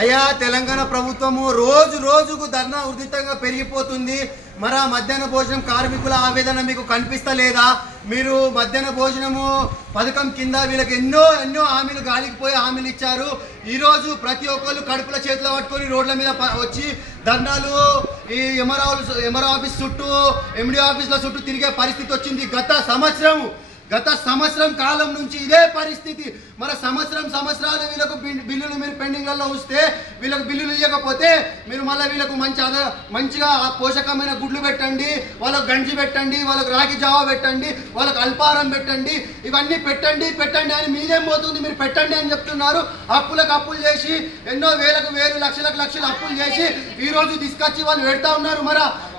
అయ్యా తెలంగాణ ప్రభుత్వము రోజు రోజుకు ధర్నా ఉధృతంగా పెరిగిపోతుంది. మరి మధ్యాహ్న భోజనం కార్మికుల ఆవేదన మీకు కనిపిస్తలేదా? మీరు మధ్యాహ్న భోజనము పథకం కింద వీళ్ళకి ఎన్నో హామీలు గాలికి పోయి హామీలు ఇచ్చారు. ఈరోజు ప్రతి ఒక్కళ్ళు కడుపుల చేతులు పట్టుకొని రోడ్ల మీద వచ్చి ధర్నాలు ఈ ఎంఆర్ఓ ఆఫీస్ చుట్టూ ఎండి ఆఫీసుల చుట్టూ తిరిగే పరిస్థితి వచ్చింది. గత సంవత్సరం కాలం నుంచి ఇదే పరిస్థితి. మరి సంవత్సరాలు వీళ్ళకు బిల్లులు మీరు పెండింగ్లలో వస్తే వీళ్ళకు బిల్లులు ఇవ్వకపోతే మీరు మళ్ళీ వీళ్ళకు మంచిగా పోషకమైన గుడ్లు పెట్టండి, వాళ్ళకు గంజి పెట్టండి, వాళ్ళకు రాగి జావా పెట్టండి, వాళ్ళకు అల్పాహారం పెట్టండి, ఇవన్నీ పెట్టండి అని మీదేం పోతుంది? మీరు పెట్టండి అని చెప్తున్నారు. అప్పులకు అప్పులు చేసి ఎన్నో వేలు లక్షలకు అప్పులు చేసి ఈరోజు తీసుకొచ్చి వాళ్ళు పెడతా ఉన్నారు.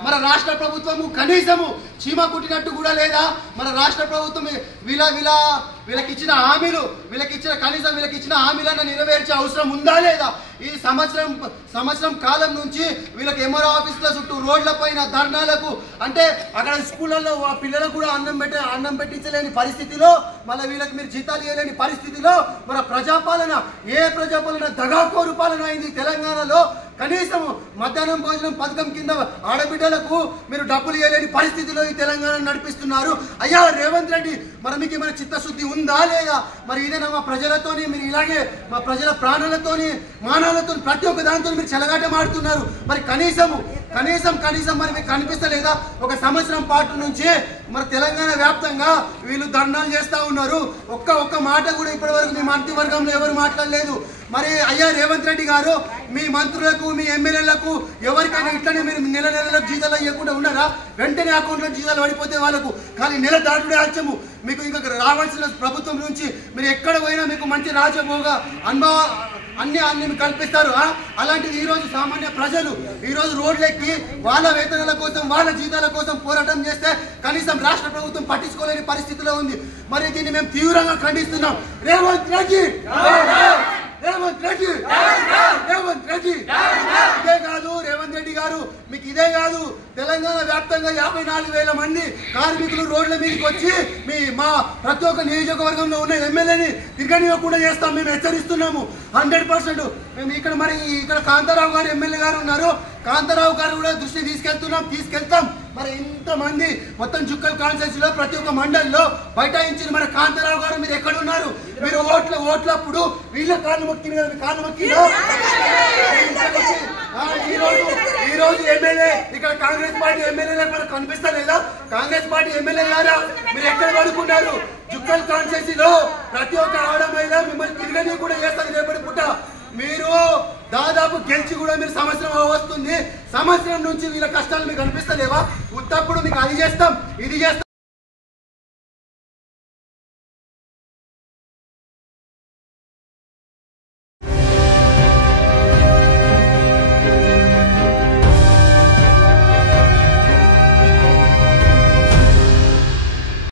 మన రాష్ట్ర ప్రభుత్వము కనీసము చీమ కుట్టినట్టు కూడా లేదా? మన రాష్ట్ర ప్రభుత్వం వీళ్ళకి ఇచ్చిన హామీలను నెరవేర్చే అవసరం ఉందా లేదా? ఈ సంవత్సరం కాలం నుంచి వీళ్ళకి ఎంఆర్ఓ ఆఫీసుల చుట్టూ రోడ్ల పైన ధర్నాలకు, అంటే అక్కడ స్కూళ్ళల్లో ఆ పిల్లలకు కూడా అన్నం పెట్టించలేని పరిస్థితిలో, మళ్ళీ వీళ్ళకి మీరు జీతాలు ఇవ్వలేని పరిస్థితిలో మన ప్రజాపాలన దగాకోరు పాలన అయింది తెలంగాణలో. కనీసం మధ్యాహ్నం భోజనం పథకం కింద ఆడబిడ్డలకు మీరు డబ్బులు ఇవ్వలేని పరిస్థితిలో ఈ తెలంగాణ నడిపిస్తున్నారు. అయ్యా రేవంత్ రెడ్డి, మరి మీకు ఏమైనా చిత్తశుద్ధి ఉందా లేదా? మరి ఇదేనా మా ప్రజలతోని మీరు ఇలాగే మా ప్రజల ప్రాణాలతోని మానాలతో ప్రతి ఒక్క దానితో మీరు చెలగాట మాడుతున్నారు. మరి కనీసం మరి మీకు కనిపిస్తలేదా? ఒక సంవత్సరం పాటు నుంచి మరి తెలంగాణ వ్యాప్తంగా వీళ్ళు ధర్నాలు చేస్తూ ఉన్నారు. ఒక్క మాట కూడా ఇప్పటి వరకు మీ మంత్రివర్గంలో ఎవరు మాట్లాడలేదు. మరి అయ్యా రేవంత్ రెడ్డి గారు, మీ మంత్రులకు మీ ఎమ్మెల్యేలకు ఎవరికైనా ఇట్లనే మీరు నెలకు జీతాలు ఇవ్వకుండా ఉన్నారా? వెంటనే అకౌంట్లో జీతాలు పడిపోతే వాళ్ళకు కానీ నెల దాటుడే ఆలస్యము. మీకు ఇంకా రావాల్సిన ప్రభుత్వం నుంచి మీరు ఎక్కడ పోయినా మీకు మంచి రాజభోగ అనుభవం అన్ని మీకు కల్పిస్తారు. అలాంటిది ఈరోజు సామాన్య ప్రజలు ఈరోజు రోడ్లెక్కి వాళ్ళ వేతనాల కోసం వాళ్ళ జీతాల కోసం పోరాటం చేస్తే కనీసం రాష్ట్ర ప్రభుత్వం పట్టించుకోలేని పరిస్థితిలో ఉంది. మరి దీన్ని మేము తీవ్రంగా ఖండిస్తున్నాం. రేవంత్ రెడ్డి ఇదే కాదు, రేవంత్ రెడ్డి గారు మీకు ఇదే కాదు, తెలంగాణ వ్యాప్తంగా 54,000 మంది కార్మికులు రోడ్ల మీదకి వచ్చి మా ప్రతి ఒక్క నియోజకవర్గంలో ఉన్న ఎమ్మెల్యేని తిరగనివ్వకుండా చేస్తాం. మేము హెచ్చరిస్తున్నాము 100%. మేము ఇక్కడ కాంతారావు గారు ఎమ్మెల్యే గారు ఉన్నారు, కాంతారావు గారు కూడా దృష్టి తీసుకెళ్తాం. మరి ఇంతమంది మొత్తం జుక్కల్ కాన్స్టిట్యూన్సీలో ప్రతి ఒక్క మండలిలో బైఠాయించిన మన కాంతారావు గారు మీరు ఎక్కడ ఉన్నారు? మీరు ఓట్లప్పుడు వీళ్ళ కాళ్ళు మొక్కిన ఈ రోజు ఎమ్మెల్యే ఇక్కడ కాంగ్రెస్ పార్టీ ఎమ్మెల్యే మనకు కనిపిస్తలేదా? కాంగ్రెస్ పార్టీ ఎమ్మెల్యే గారా మీరు ఎక్కడ పడుకున్నారు? జుక్కల్ కాన్స్టిట్యూన్సీలో ప్రతి ఒక్క ఆడ మహిళ మిమ్మల్ని తిరగని కూడా చేస్తారు రేపటి పుట్ట. మీరు దాదాపు గెలిచి కూడా మీరు సంవత్సరం వస్తుంది. సంవత్సరం నుంచి వీళ్ళ కష్టాలు మీకు అనిపిస్తలేవా? ఉత్తప్పుడు మీకు అది చేస్తాం ఇది చేస్తాం